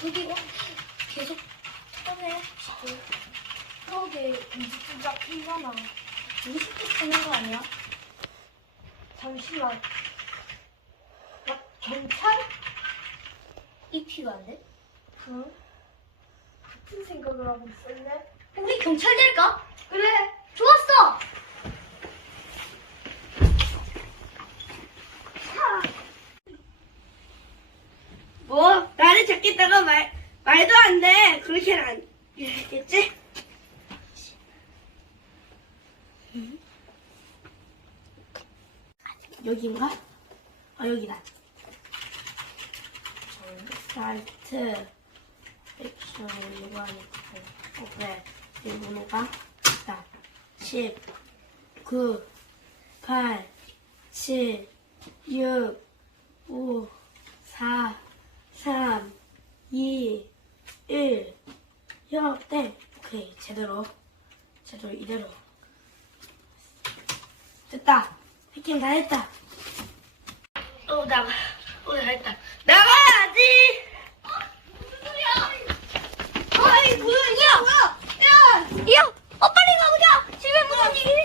그리고 계속 터네 지금. 그러게 이제 진짜 피잖아. 20분 되는 거 아니야? 잠시만. 야, 경찰? 이 필요한데? 응? 같은 생각을 하고 있었네. 우리 경찰 될까? 그래. 좋았어! 뭐 잡겠다고 말 말도 안 돼. 그렇게는 안 이랬겠지? 여긴가? 아 여기다. 스타트 액션 요구하니까 오케이 이 번호가 있다. 10 9 8 7 6 5 4 3 2 1 0 땡. 오케이 제대로. 제대로 이대로. 됐다. 해킹 다 했다. 어 나가. 어 잘했다. 나가야지 어이 뭐야 야 뭐야 야! 어, 빨리 가보자! 집에 무슨 일이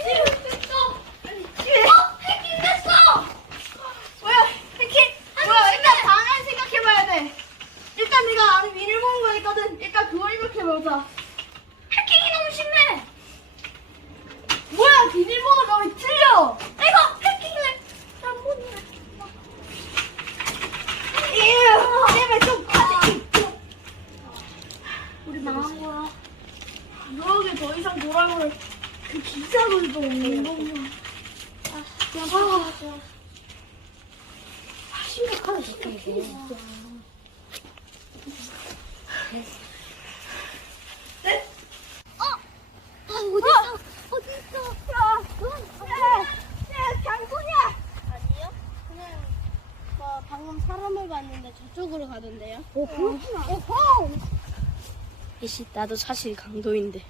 있어? 집에 어? 해킹됐어! 뭐야 해킹 뭐야 일단 방안 생각해봐야 돼 일단 네가 아는 비밀번호가 있거든 일단 그걸 생각해보자 해킹이 너무 심해! 뭐야 비밀번호가 왜 틀려 이거 해킹을 잘못해. 이유 제발 좀 가지 우리 망한 거야. 그러게 더 이상 돌아올 그 기사들도 없는 거구나 아, 아, 심각하다 심각해 네? 아, 어딨어? 어딨어? 야, 야, 장군이야! 아니요? 그냥 저 방금 사람을 봤는데 저쪽으로 가던데요? 오, 그렇구나. 오호! 이씨 나도 사실 강도인데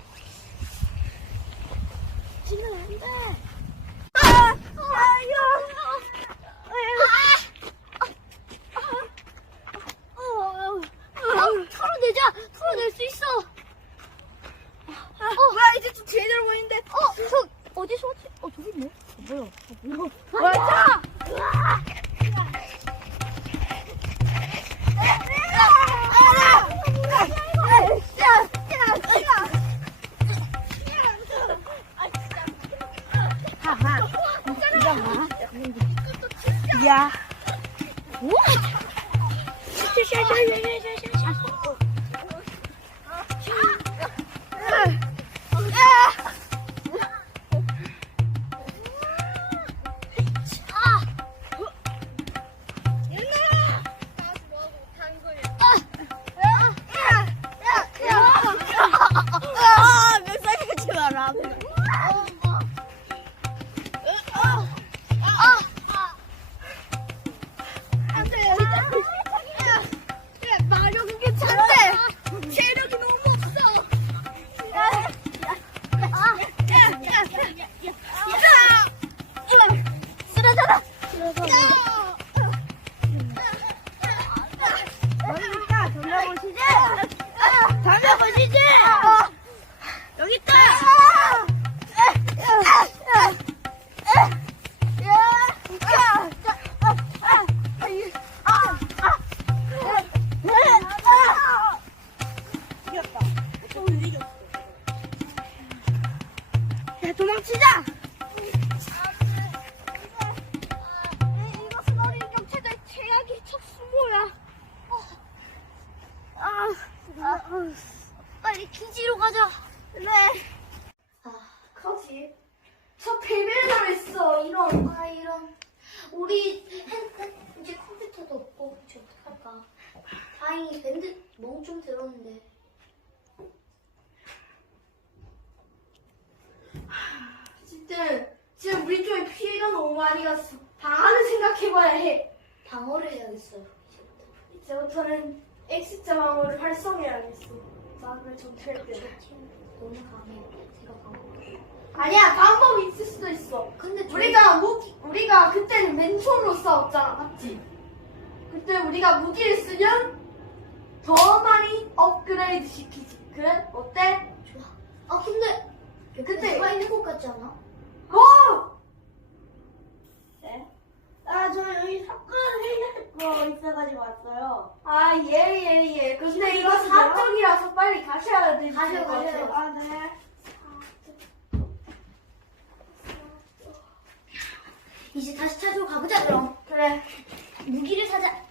지금 안 돼! 아! 아유! 아, 털어내자! 털어낼 수 있어! 아, 나 이제 좀 제대로 보이는데. 어, 저, 어디서 왔지? 어, 저기 있네. 뭐야? 맞아! 아, 치자. 이것은 어린 경찰의 최악의 첫 수모야. 아, 아, 아. 빨리 기지로 가자. 네. 아, 커지. 저 비밀을 했어, 이런. 아, 이런. 우리 핸, 이제 컴퓨터도 없고, 이제 어떡할까. 다행히 밴드 멍 좀 들었는데. 진짜, 지금 우리 쪽에 피해가 너무 많이 갔어. 방안을 생각해봐야 해. 방어를. 이제부터. 이제부터는 X자 방어를 활성해야겠어. 다음에 전투할 때. 팀 너무 강해. 제가 방어. 아니야, 방법이 있을 수도 있어. 근데 우리가 무기, 우리가 그때는 맨손으로 싸웠잖아, 맞지? 그때 우리가 무기를 쓰면 더 많이 업그레이드 시키지. 그래? 어때? 좋아. 아 근데 그때- 누가 있는 것 같지 않아? 고! 네. 아, 저 여기 사건 해야 거 왔어요. 아, 예, 예, 예. 근데 이거 가시죠. 사적이라서 빨리 가셔야 될 가세요. 가세요. 아, 네. 이제 다시 찾으러 가보자 그럼. 그래. 무기를 사자.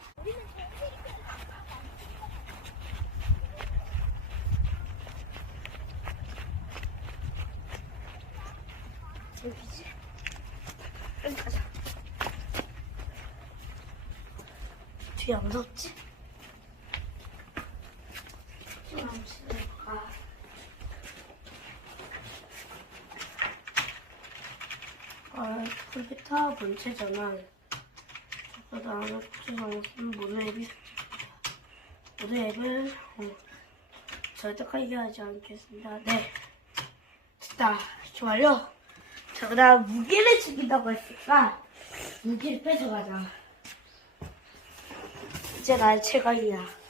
여기지. 빨리 가자. 뒤에 안 무섭지? 좀 가. 아, 컴퓨터 본체잖아. 저보다 아무튼 모든 앱이 모든 앱을 어, 절대 깔게 하지 않겠습니다. 네. 됐다. 좋아요. 자, 그 다음 무기를 죽인다고 했으니까 무기를 뺏어가자. 이제 나의 최강이야.